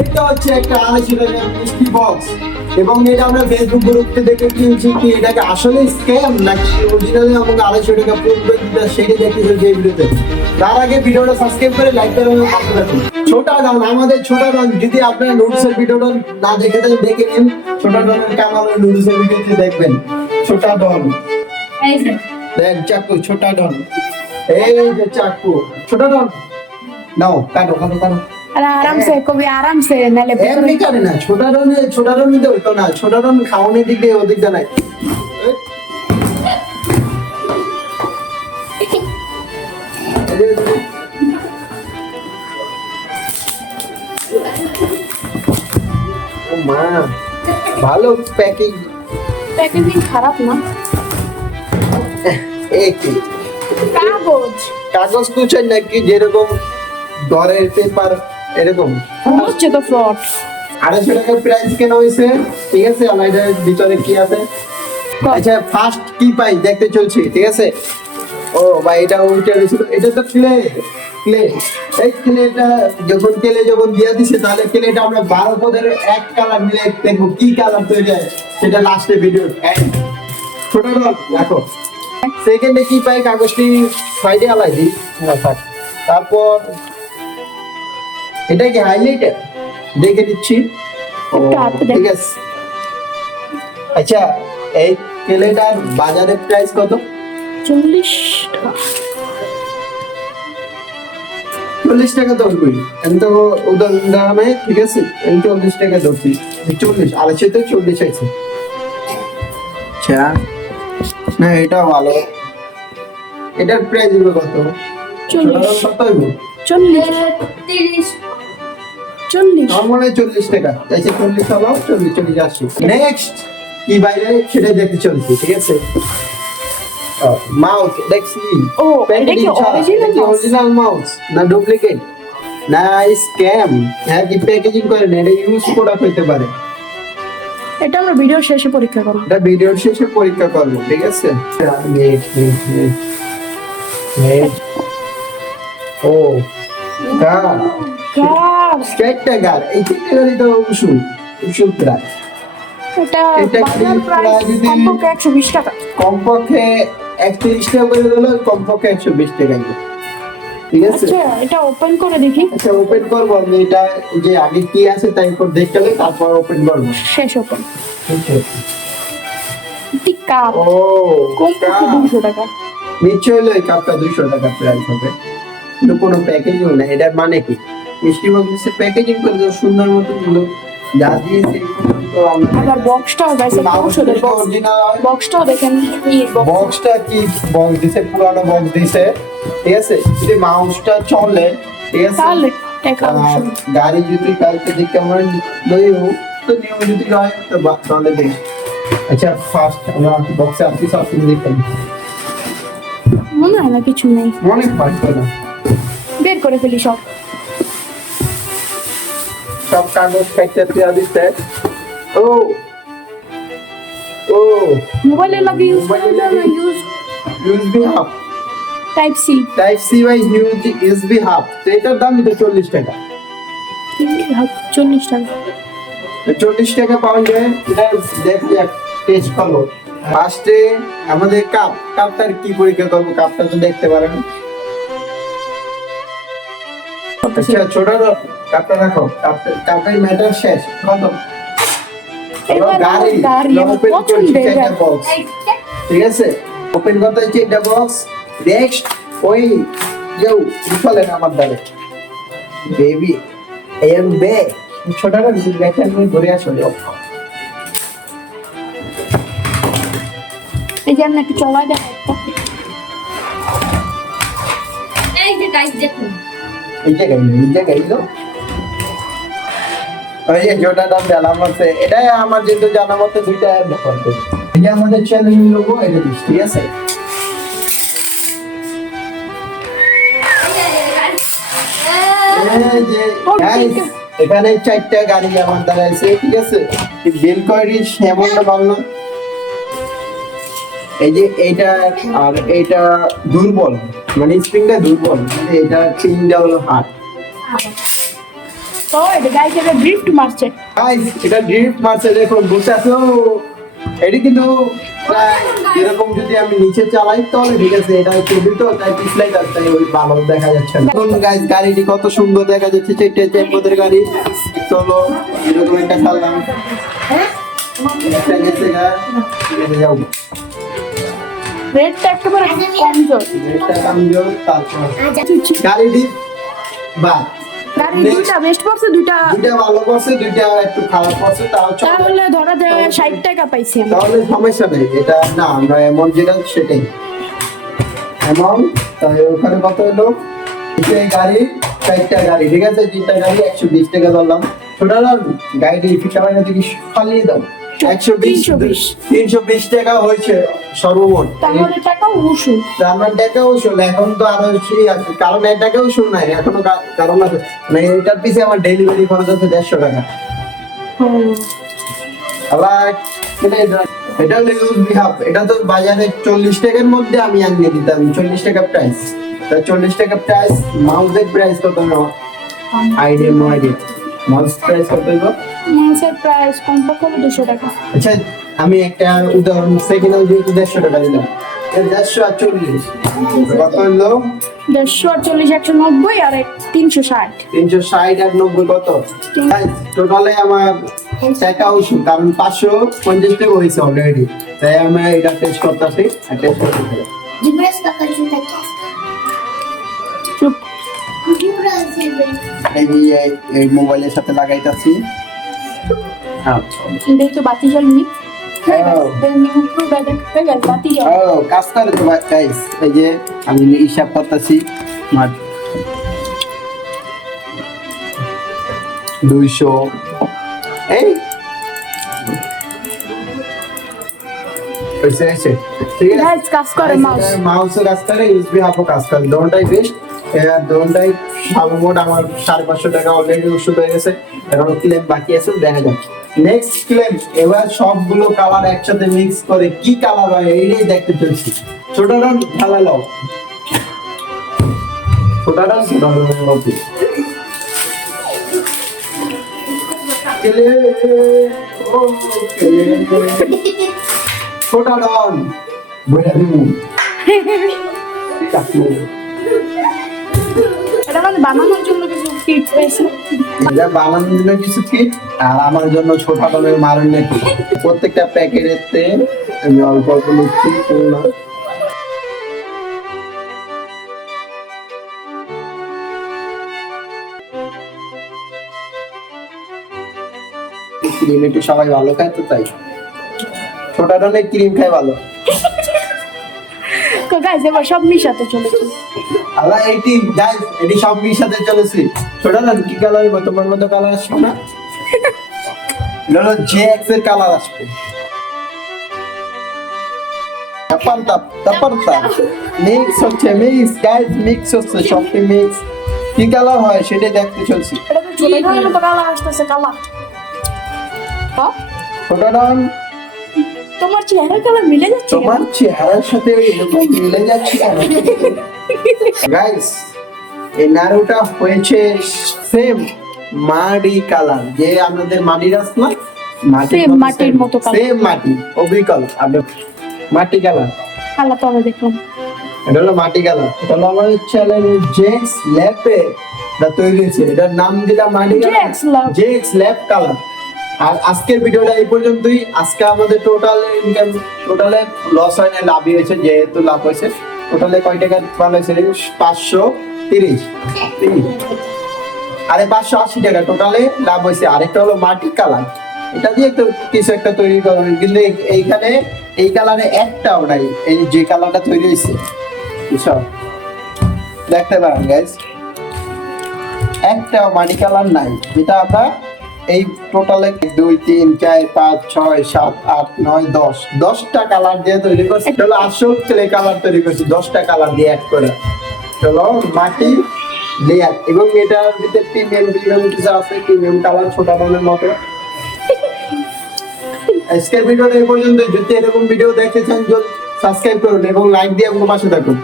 এটা হচ্ছে একটা আড়াইশো টাকার মিষ্টি বক্স এবং এটা আমরা ফেসবুক গ্রুপে দেখে কিনছি কি এটাকে আসলে স্ক্যাম নাকি অরিজিনালি আমাকে 250 টাকা পড়বে কিনা সেটা দেখতে চলছে এই ভিডিওতে। তার আগে ভিডিওটা সাবস্ক্রাইব করে লাইক করে পাশে রাখুন। ছোটা ডন, আমাদের ছোটা ডন, যদি আপনারা নুডলসের ভিডিওটা না দেখে থাকেন দেখে নিন। ছোটা ডনের কামাল নুডলসের ভিডিওতে দেখবেন। ছোটা ডন দেখ চাকু, ছোটা ডন, এই যে চাকু, ছোটা ডন নাও কাটো কাটো কাটো। अरे आराम से कभी आराम से नाले এমনি করে না, ছোটা ডন নিতে হইতো না, ছোটা ডন খাওয়ানোর দিক দিয়ে ওদিকটা নাই। ও মা, ভালো প্যাকিং, पैकेजिंग खराब ना এই কি कागज কাগজ কুচাই নাকি যেরকম ঘরের পেপার এরকম। হচ্ছে তো ফ্রড 250 টাকা প্রাইস কেন হয়েছে, ঠিক আছে। আমার এটার ভিতরে কি আছে, আচ্ছা ফার্স্ট কি পাই দেখতে চলছি, ঠিক আছে। ও ভাই এটা ওইটা ছিল, এটা তো ক্লে এই ক্লেটা যখন যখন দিয়া দিছে তাহলে ক্লেটা আমরা 12 পদের এক কালার মিলে দেখবো কি কালার তৈরি হয় সেটা লাস্টে ভিডিও ছোট দেখো। সেকেন্ডে কি পাই, কাগজটি সাইডে আলাই দিই, তারপর এটা কি হাইলাইটার দেখে দিচ্ছি। ও, ঠিক আছে। আচ্ছা এই ক্লেটার বাজারের প্রাইস কত? 40 40 টাকা তো কই এত উদার দামে, ঠিক আছে। এই 40 টাকা ধরছি, 40 আড়াইশো তো 40 আছে। আচ্ছা না এটা ভালো, এটার প্রাইস হবে কত? 40 কত হইব? 40 নরমালি 40 টাকা, আচ্ছা 40 হলো, 40 আসি। নেক্সট কি বাইরে সেটা দেখতে চলছি, ঠিক আছে। মাউস দেখছি, ও এটা কি অরিজিনাল মাউস না ডুপ্লিকেট না স্ক্যাম, হ্যাঁ কি প্যাকেজিং করে না, এটা ইউজ প্রোডাক্ট হইতে পারে। এটা আমরা ভিডিও শেষে পরীক্ষা করব। এটা ভিডিওর শেষে পরীক্ষা করবো, ঠিক আছে। ও গার গার স্কেটটা গার, এই তিনটে গাড়ি তো উসুল প্রায়। এটা এটা কি বাজার প্রাইস যদি কমপক্ষে 120 টাকা। কমপক্ষে 31 টাকা করে দিল, কমপক্ষে 120 টাকা, ঠিক আছে। আচ্ছা এটা ওপেন করে দেখি। আচ্ছা ওপেন করবো আমি, এটা যে আগে কি আছে তাই উপর দেখতে হবে, তারপর ওপেন করবো। শেষ ওপেন ঠিক আছে। টিকা ও কমপক্ষে 200 টাকা। নিশ্চয়ই হলো এই কাপটা 200 টাকা প্রাইস হবে, কিন্তু কোনো প্যাকেজিং না। এটার মানে কি, মিষ্টি বক্সে প্যাকেজিং করে দেওয়া সুন্দর মতো দিল, যা দিয়েছে তো আবার বক্সটাও গাইস ঔষধের বক্স, বক্সটাও দেখেন কি বক্স। বক্সটা কি বক্স দিছে, পুরানো বক্স দিছে, ঠিক আছে। যদি মাউসটা চলে, ঠিক আছে, তাহলে টাকা আর গাড়ি যদি কালকে দিকে আমরা লই হোক তো নিয়ম যদি হয় তো তাহলে দেখ। আচ্ছা ফার্স্ট আমরা বক্সে আপনি সব কিছু দেখেন, মনে হয় না কিছু নেই, অনেক ফার্স্ট না বের করে ফেলি সব। সব কাগজ কাটতে দেওয়া দিতে। ও ও মোবাইলে লাগিয়ে ইউজ করে use USB hub, type C type C by USB hub, তো এটার দাম দিতে 40 টাকা। 40 টাকা 40 টাকা পাওয়া যায়। এটা দেখো টেস্ট করবো। ফার্স্টে আমাদের কাপটার কি পরীক্ষা করবো, কাপটা তো দেখতে পারেন। আচ্ছা ছোট কাপটা রাখো, কাপের ম্যাটার শেষ খতম। এবার গাড়ি আমার পছন্দের বক্স, ঠিক আছে। ওপেন করতে হচ্ছে এটা বক্স। নেক্সট ওই যেও চলেন আমার দ্বারে বেবি এম বে ছোটটা দেখে আমি ঘুরে আসলে। এই যে আমি একটু চলাই দেখ একটা। এই যে গাইস দেখুন, এই জায়গায় ওই যে জোটা দাম দিলাম আছে, এটাই আমার যেহেতু জানা মতো দুইটা দেখতে। এটা আমাদের চ্যানেল লোগো, এটা দিস, ঠিক আছে। এই যে guys, এখানে 4টা গাড়ি আমার দ্বারা আছে, ঠিক আছে। বেল করিস এমনটা ভালো, এই যে এইটা আর এইটা দুর্বল, মানে স্প্রিংটা দুর্বল, এটা চেইনটা হলো হার্ড। তো এটা গাইছে ড্রিফট মারছে। গাইস এটা ড্রিফট মারছে, দেখুন বুঝতে আছো, এটি কিন্তু প্রায় এরকম যদি আমি নিচে চালাই তাহলে ঠিক আছে, এটা টেবিল তো তাই পিছলাই যাচ্ছে, ওই ভালো দেখা যাচ্ছে না। দেখুন গাইস গাড়িটি কত সুন্দর দেখা যাচ্ছে, চারটে চেম্পদের গাড়ি। চলো এরকম একটা চাললাম, একটা গেছে গা, এটা যাও রেটটা একেবারে কমজোর। এটা কামজোর। তারপর গাড়িটি বা গাড়ি দুইটা বেস্ট পড়ছে, দুইটা দুইটা ভালো করছে, দুইটা একটু খারাপ করছে, তাও চলে। তাহলে ধরা যায় 60 টাকা পাইছি আমি। তাহলে সমস্যা নেই, এটা না আমরা এমন যেটা সেটাই এমন। তাই ওখানে কত হলো, এই গাড়ি 4টা গাড়ি, ঠিক আছে, 3টা গাড়ি 120 টাকা ধরলাম। টোটাল গাড়ি ফিটা বাইনা থেকে ফালিয়ে দাও 320 টাকা হয়েছে সর্বমোট। তাহলে টাকা উসুল। আমার টাকা উসুল, এখন তো আরো সেই আছে, কারণ এই টাকা উসুল নাই এখনো, কারণ আছে মানে এটার পিছে আমার ডেলিভারি খরচ আছে 150 টাকা। আবার এটা হলো ইউজ বিহাফ, এটা তো বাজারে 40 টাকার মধ্যে আমি আনিয়ে দিতাম, 40 টাকা প্রাইস। তা 40 টাকা প্রাইস, মাউসের প্রাইস কত হবে idea no idea, mouse price কত হবে? মাউসের প্রাইস কমপক্ষে 200 টাকা। আচ্ছা আমি একটা উদাহরণ সেকেন্ড হাউস যেহেতু 150 টাকা দিলাম, 140 কত হলো? 140 190 আর 360 360 আর 90 কত? টোটালে আমার টাকা উসুল, কারণ 550 টাকা হয়েছে অলরেডি। তাই আমি এটা টেস্ট করতেছি, আর টেস্ট করতে Libras bakal juta kas. চুপ। Libras এই মোবাইলের সাথে লাগাইতাছি। দেখ তো বাতি জ্বলনি। হ্যাঁ। বাতি জ্বল। কাজ করে তো গাইস, এই যে আমি হিসাব করতেছি, 200 এই ऐसे ऐसे ठीक है Guys, কাজ করে মাউস। মাউসে কাজ করে, ইউএসবি হাফও কাজ করে, দোনটাই বেস্ট। এর দোনটাই সর্বমোট আমার 550 টাকা অলরেডি ওষুধ হয়ে গেছে, এখন ক্লেম বাকি আছে, দেখা যাক নেক্সট ক্লেম। এবার সবগুলো কালার একসাথে মিক্স করে কি কালার হয় এইটাই দেখতে চলছি। ছোটটা ঢালা লাও, ছোটটা মধ্যে কেলে ও কেলে ছোটা ডন বইটা দিমু কাকু। এটা মানে বানানোর জন্য কিছু কিট পেয়েছি। এটা বানানোর জন্য কিছু কিট, আর আমার জন্য ছোটা ডনের মারুন নাকি। প্রত্যেকটা প্যাকেটেতে আমি অল্প অল্প নিচ্ছি, না ক্রিম একটু সবাই ভালো খায় তো, তাই ছোটা ডনে ক্রিম খায় ভালো। তো গাইস এবার সব মিশাতে চলেছি। আল্লাহ এইটি গাইস, এটি সব মিশাতে চলেছি। ছোটা ডন কি কালার হবে? তোমার মতো কালার আসবে না, হলো জেএক্স এর কালার আসবে। তারপর মিক্স হচ্ছে, মিক্স গাইস, মিক্স হচ্ছে, সবটি মিক্স। কি কালার হয় সেটাই দেখতে চলছি। এটা তো ছোট ভাইয়ের মতো কালার আসতেছে, কালার। ছোটা ডন তোমার চেহারা কালার মিলে যাচ্ছে। তোমার চেহারার সাথে এরকম মিলে যাচ্ছে গাইস। এই নারুটা হয়েছে সেম মাটি কালার, যে আমাদের মাটি রাস না, Same মাটির মতো কালার। সেম মাটি অবিকল আপনি মাটি কালার। কালার তো আমি দেখলাম। এটা হলো মাটি কালার, এটা হলো আমাদের চ্যানেল জেক্স ল্যাবে দা তৈরি হয়েছে, এটার নাম দিলাম মাটি colour, Jex Lab। Jex Lab colour. আর আজকের ভিডিওটা এই পর্যন্তই। আজকে আমাদের টোটাল ইনকাম, টোটালে লস হয় না, লাভই হয়েছে, যেহেতু লাভ হয়েছে। টোটালে কয় টাকা ভালো হয়েছে? 530 আরে 580 টাকা টোটালে লাভ হয়েছে। আরেকটা হলো মাটি কালার, এটা দিয়ে একটু কিছু একটা তৈরি করবেন, কিন্তু এইখানে এই কালারে একটাও নাই, এই যে কালারটা তৈরি হয়েছে সব দেখতে পারেন গাইস, একটাও মাটি কালার নাই। যেটা আমরা এই টোটালে 2 3 4 5 6 7 8 9 10 10টা কালার দিয়ে তৈরি করছি। চলো আসল ক্লে কালার তৈরি করছি 10টা কালার দিয়ে অ্যাড করে। চলো মাটি লেয়ার, এবং এটার ভিতরে প্রিমিয়াম কিছু আছে, প্রিমিয়াম কালার ছোট ধরনের মতো। আজকের ভিডিওটা এই পর্যন্ত। যদি এরকম ভিডিও দেখতে চান সাবস্ক্রাইব করুন এবং লাইক দিয়ে আমাদের পাশে থাকুন।